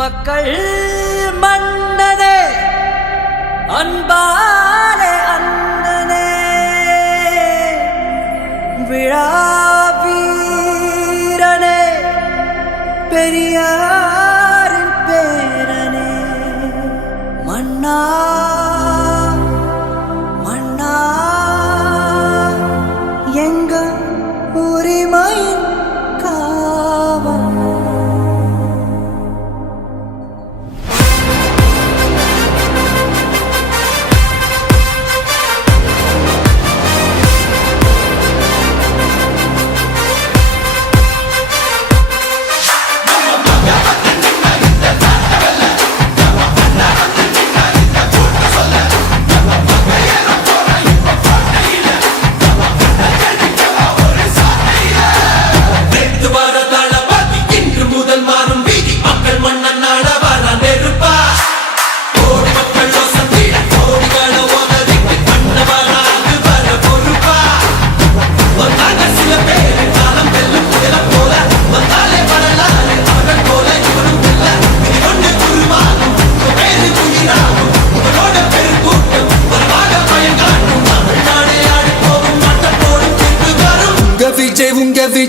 மக்கள் மன்னனே அன்பாலே அண்ணனே விழா வீரனே பெரியாரின்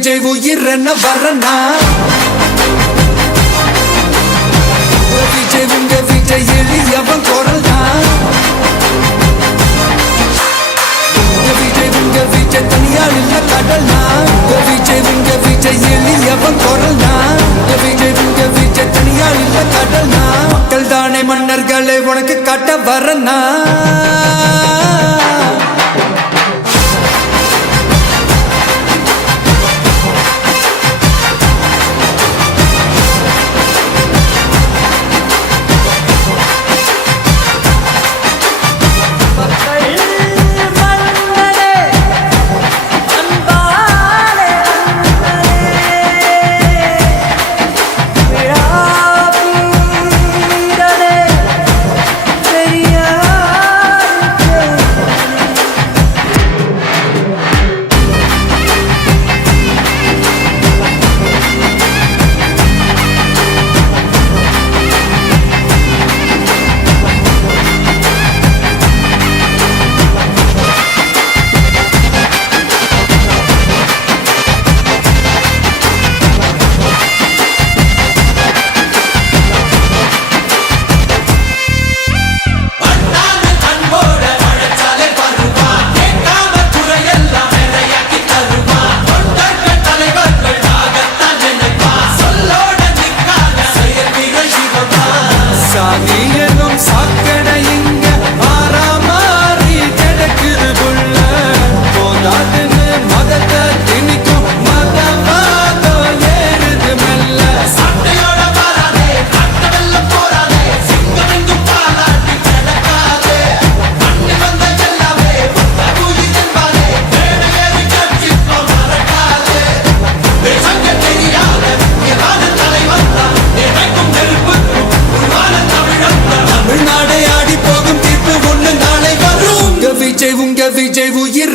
விஜய் உயிரன வரனா விஜய் உங்க விஜய் எளியவன் குரல் தான் விஜய் உங்க விஜய் தனியார் இல்ல கடல் தான் விஜய் உங்க விஜய் எளியவன் குரல் தான் விஜய் உங்க விஜய் தனியார் இல்ல கடல் தான் மக்கள் தானே மன்னர்களை உனக்கு கட்ட வரனா சாதி எனும் சாக்கடையின்